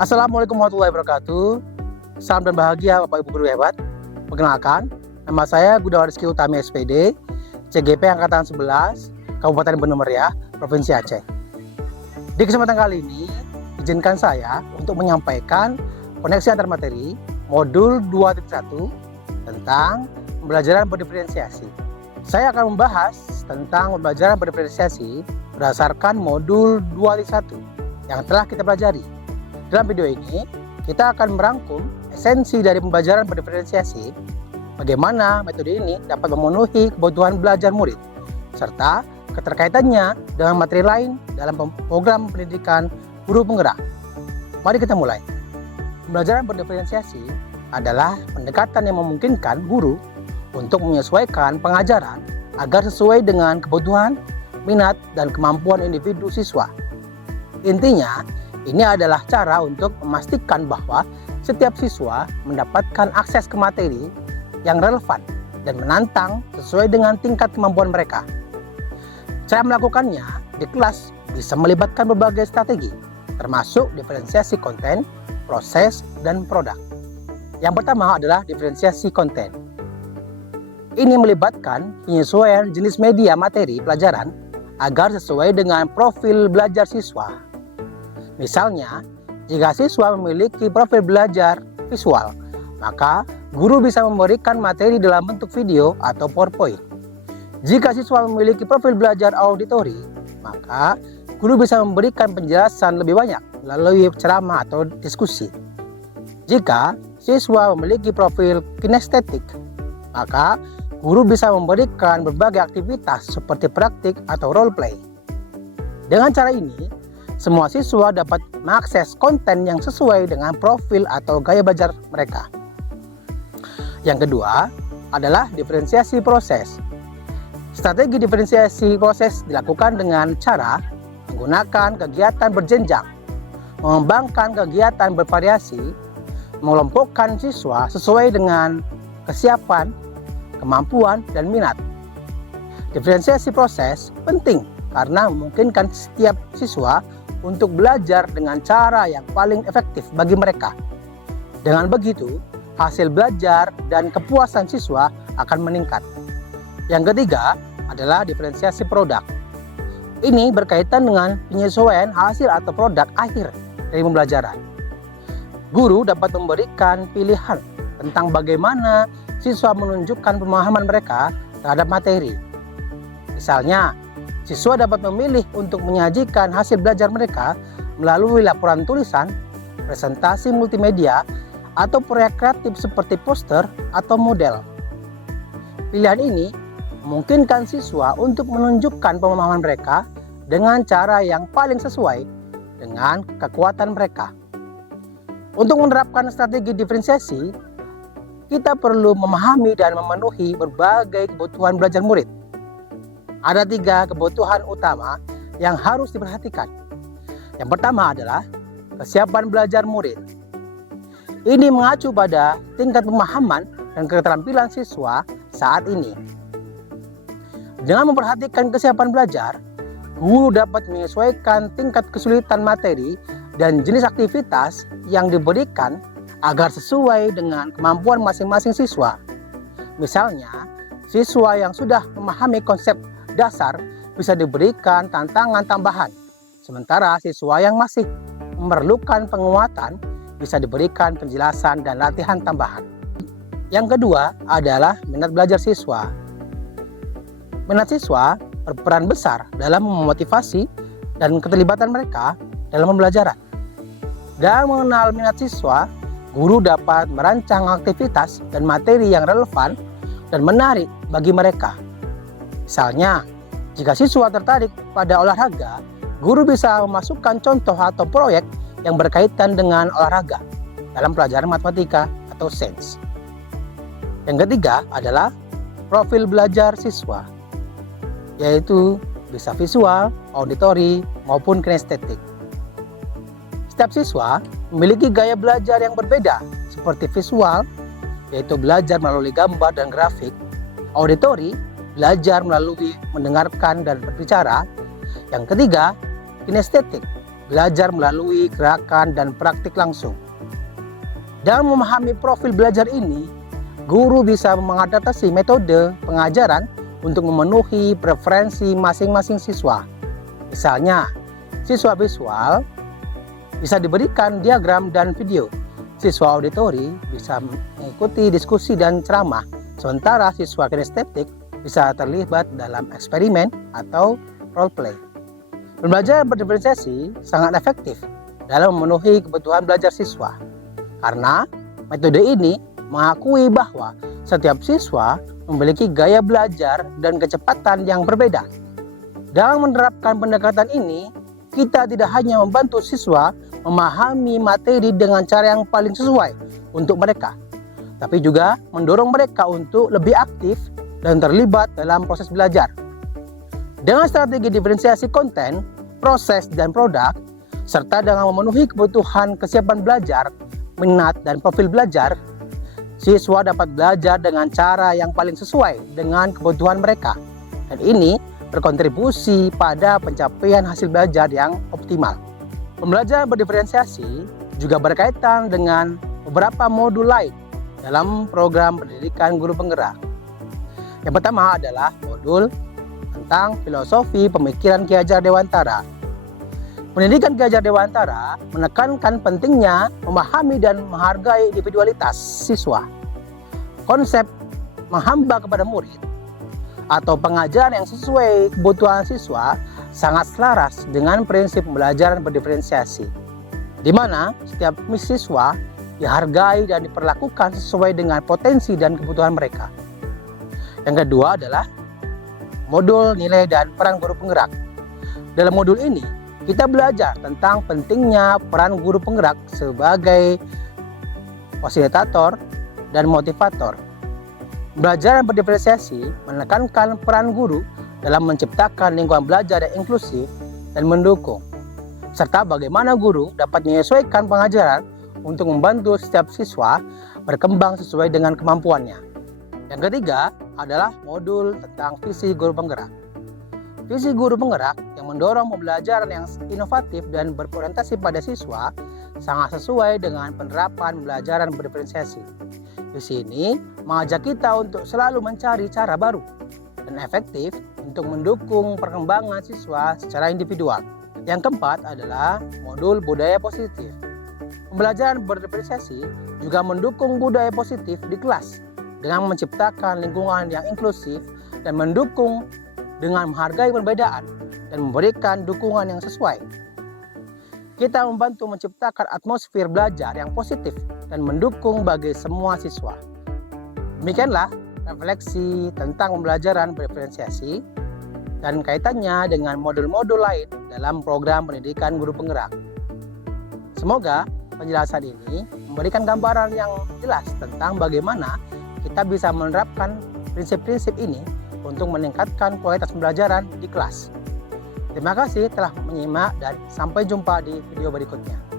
Assalamualaikum warahmatullahi wabarakatuh. Salam dan bahagia Bapak Ibu guru hebat. Perkenalkan, nama saya Gunawan Rizky Utami SPD, CGP Angkatan 11, Kabupaten Benu Meriah, Provinsi Aceh. Di kesempatan kali ini, izinkan saya untuk menyampaikan koneksi antar materi modul 2.1 tentang pembelajaran berdiferensiasi. Saya akan membahas tentang pembelajaran berdiferensiasi berdasarkan modul 2.1 yang telah kita pelajari. Dalam video ini, kita akan merangkum esensi dari pembelajaran berdiferensiasi, bagaimana metode ini dapat memenuhi kebutuhan belajar murid, serta keterkaitannya dengan materi lain dalam program pendidikan guru penggerak. Mari kita mulai. Pembelajaran berdiferensiasi adalah pendekatan yang memungkinkan guru untuk menyesuaikan pengajaran agar sesuai dengan kebutuhan, minat, dan kemampuan individu siswa. Intinya, ini adalah cara untuk memastikan bahwa setiap siswa mendapatkan akses ke materi yang relevan dan menantang sesuai dengan tingkat kemampuan mereka. Cara melakukannya di kelas bisa melibatkan berbagai strategi, termasuk diferensiasi konten, proses, dan produk. Yang pertama adalah diferensiasi konten. Ini melibatkan penyesuaian jenis media materi pelajaran agar sesuai dengan profil belajar siswa. Misalnya, jika siswa memiliki profil belajar visual, maka guru bisa memberikan materi dalam bentuk video atau PowerPoint. Jika siswa memiliki profil belajar auditori, maka guru bisa memberikan penjelasan lebih banyak melalui ceramah atau diskusi. Jika siswa memiliki profil kinestetik, maka guru bisa memberikan berbagai aktivitas seperti praktik atau role play. Dengan cara ini, semua siswa dapat mengakses konten yang sesuai dengan profil atau gaya belajar mereka. Yang kedua adalah diferensiasi proses. Strategi diferensiasi proses dilakukan dengan cara menggunakan kegiatan berjenjang, mengembangkan kegiatan bervariasi, mengelompokkan siswa sesuai dengan kesiapan, kemampuan, dan minat. Diferensiasi proses penting karena memungkinkan setiap siswa untuk belajar dengan cara yang paling efektif bagi mereka. Dengan begitu, hasil belajar dan kepuasan siswa akan meningkat. Yang ketiga adalah diferensiasi produk. Ini berkaitan dengan penyesuaian hasil atau produk akhir dari pembelajaran. Guru dapat memberikan pilihan tentang bagaimana siswa menunjukkan pemahaman mereka terhadap materi. Misalnya, siswa dapat memilih untuk menyajikan hasil belajar mereka melalui laporan tulisan, presentasi multimedia, atau proyek kreatif seperti poster atau model. Pilihan ini memungkinkan siswa untuk menunjukkan pemahaman mereka dengan cara yang paling sesuai dengan kekuatan mereka. Untuk menerapkan strategi diferensiasi, kita perlu memahami dan memenuhi berbagai kebutuhan belajar murid. Ada 3 kebutuhan utama yang harus diperhatikan. Yang pertama adalah kesiapan belajar murid. Ini mengacu pada tingkat pemahaman dan keterampilan siswa saat ini. Dengan memperhatikan kesiapan belajar, guru dapat menyesuaikan tingkat kesulitan materi dan jenis aktivitas yang diberikan agar sesuai dengan kemampuan masing-masing siswa. Misalnya, siswa yang sudah memahami konsep dasar bisa diberikan tantangan tambahan, sementara siswa yang masih memerlukan penguatan bisa diberikan penjelasan dan latihan tambahan. Yang kedua adalah minat belajar siswa. Minat siswa berperan besar dalam memotivasi dan keterlibatan mereka dalam pembelajaran. Dalam mengenal minat siswa, guru dapat merancang aktivitas dan materi yang relevan dan menarik bagi mereka. Misalnya, jika siswa tertarik pada olahraga, guru bisa memasukkan contoh atau proyek yang berkaitan dengan olahraga dalam pelajaran matematika atau sains. Yang ketiga adalah profil belajar siswa, yaitu bisa visual, auditori, maupun kinestetik. Setiap siswa memiliki gaya belajar yang berbeda, seperti visual, yaitu belajar melalui gambar dan grafik, auditori, belajar melalui mendengarkan dan berbicara. Yang ketiga, kinestetik, belajar melalui gerakan dan praktik langsung. Dalam memahami profil belajar ini, guru bisa mengadaptasi metode pengajaran untuk memenuhi preferensi masing-masing siswa. Misalnya, siswa visual bisa diberikan diagram dan video. Siswa auditori bisa mengikuti diskusi dan ceramah, sementara siswa kinestetik bisa terlibat dalam eksperimen atau role play. Pembelajaran berdiferensiasi sangat efektif dalam memenuhi kebutuhan belajar siswa, karena metode ini mengakui bahwa setiap siswa memiliki gaya belajar dan kecepatan yang berbeda. Dalam menerapkan pendekatan ini, kita tidak hanya membantu siswa memahami materi dengan cara yang paling sesuai untuk mereka, tapi juga mendorong mereka untuk lebih aktif dan terlibat dalam proses belajar. Dengan strategi diferensiasi konten, proses, dan produk, serta dengan memenuhi kebutuhan kesiapan belajar, minat, dan profil belajar, siswa dapat belajar dengan cara yang paling sesuai dengan kebutuhan mereka. Dan ini berkontribusi pada pencapaian hasil belajar yang optimal. Pembelajaran berdiferensiasi juga berkaitan dengan beberapa modul lain dalam program pendidikan guru penggerak. Yang pertama adalah modul tentang filosofi pemikiran Ki Hajar Dewantara. Pendidikan Ki Hajar Dewantara menekankan pentingnya memahami dan menghargai individualitas siswa. Konsep menghamba kepada murid atau pengajaran yang sesuai kebutuhan siswa sangat selaras dengan prinsip pembelajaran berdiferensiasi, di mana setiap siswa dihargai dan diperlakukan sesuai dengan potensi dan kebutuhan mereka. Yang kedua adalah modul nilai dan peran guru penggerak. Dalam modul ini, kita belajar tentang pentingnya peran guru penggerak sebagai fasilitator dan motivator. Pembelajaran berdiferensiasi menekankan peran guru dalam menciptakan lingkungan belajar yang inklusif dan mendukung, serta bagaimana guru dapat menyesuaikan pengajaran untuk membantu setiap siswa berkembang sesuai dengan kemampuannya. Yang ketiga adalah modul tentang visi guru penggerak. Visi guru penggerak yang mendorong pembelajaran yang inovatif dan berorientasi pada siswa sangat sesuai dengan penerapan pembelajaran berdiferensiasi. Visi ini mengajak kita untuk selalu mencari cara baru dan efektif untuk mendukung perkembangan siswa secara individual. Yang keempat adalah modul budaya positif. Pembelajaran berdiferensiasi juga mendukung budaya positif di kelas dengan menciptakan lingkungan yang inklusif dan mendukung dengan menghargai perbedaan dan memberikan dukungan yang sesuai. Kita membantu menciptakan atmosfer belajar yang positif dan mendukung bagi semua siswa. Demikianlah refleksi tentang pembelajaran berdiferensiasi dan kaitannya dengan modul-modul lain dalam program pendidikan guru penggerak. Semoga penjelasan ini memberikan gambaran yang jelas tentang bagaimana kita bisa menerapkan prinsip-prinsip ini untuk meningkatkan kualitas pembelajaran di kelas. Terima kasih telah menyimak dan sampai jumpa di video berikutnya.